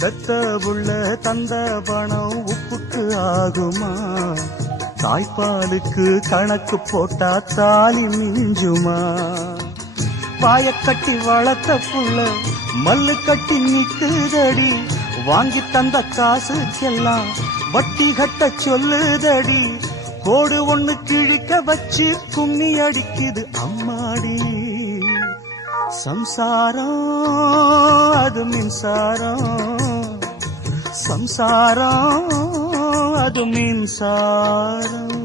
பெத்த புள்ள தந்த பணம் உப்புக்கு ஆகுமா? தாய்ப்பாலுக்கு கணக்கு போட்டா தாலி மிஞ்சுமா? பாயக்கட்டி வளர்த்த புள்ள மல்லு கட்டி நிக்குதடி, வாங்கி தந்த காசுக்கெல்லாம் வட்டி கட்ட சொல்லுதடி. கோடு ஒண்ணு கிழிக்க வச்சு கும்மி அடிக்குது அம்மாடி. சம்சாரம் அது மின்சாரம், சம்சாரம் அது மின்சாரம்.